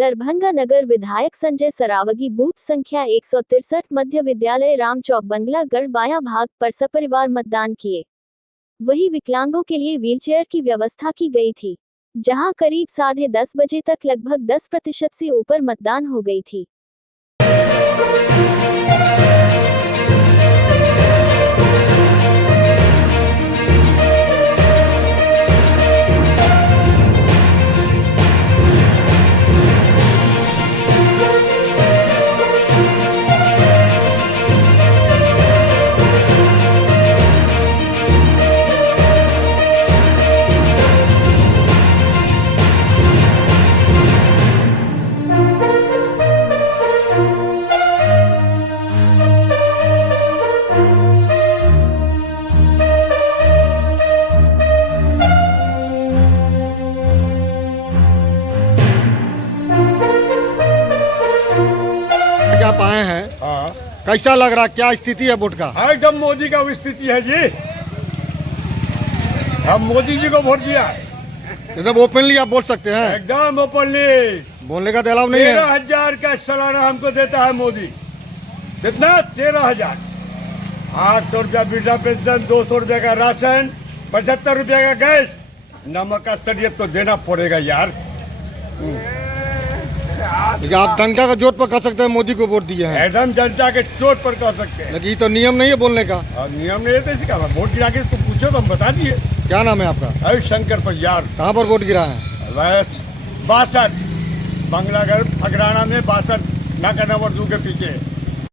दरभंगा नगर विधायक संजय सरावगी बूथ संख्या 163 मध्य विद्यालय राम चौक बंगलागढ़ बायां भाग पर सपरिवार मतदान किए। वही विकलांगों के लिए व्हीलचेयर की व्यवस्था की गई थी, जहां करीब 10:30 बजे तक लगभग 10% से ऊपर मतदान हो गई थी। आप आए हैं, हाँ, कैसा लग रहा, क्या स्थिति है वोट का? एकदम मोदी का स्थिति है जी। हम मोदी जी को वोट दिया। एकदम ओपनली आप बोल सकते हैं? एकदम ओपनली। बोलने का तो अलाउ नहीं है। 13,000 का सालाना हमको देता है मोदी। कितना? 13,000। 800 रुपया वृद्धा पेंशन, 200 रुपया का राशन, 75 रुपया का गैस, नमक का सरियत तो देना पड़ेगा यार। लेकिन आप डंका का जोर पर कह सकते हैं मोदी को वोट दिए हैं। एकदम जनता के चोट पर कह सकते हैं। लेकिन ये तो नियम नहीं है बोलने का। और नियम नहीं है तो इसी का वोट गिरा के तो पूछो तो हम बता दिए। क्या नाम है आपका? अरे शंकर परियार। कहाँ पर वोट गिरा है? 62 बंगलागढ़ फगराना में 62 नाका नंबर 2 के पीछे।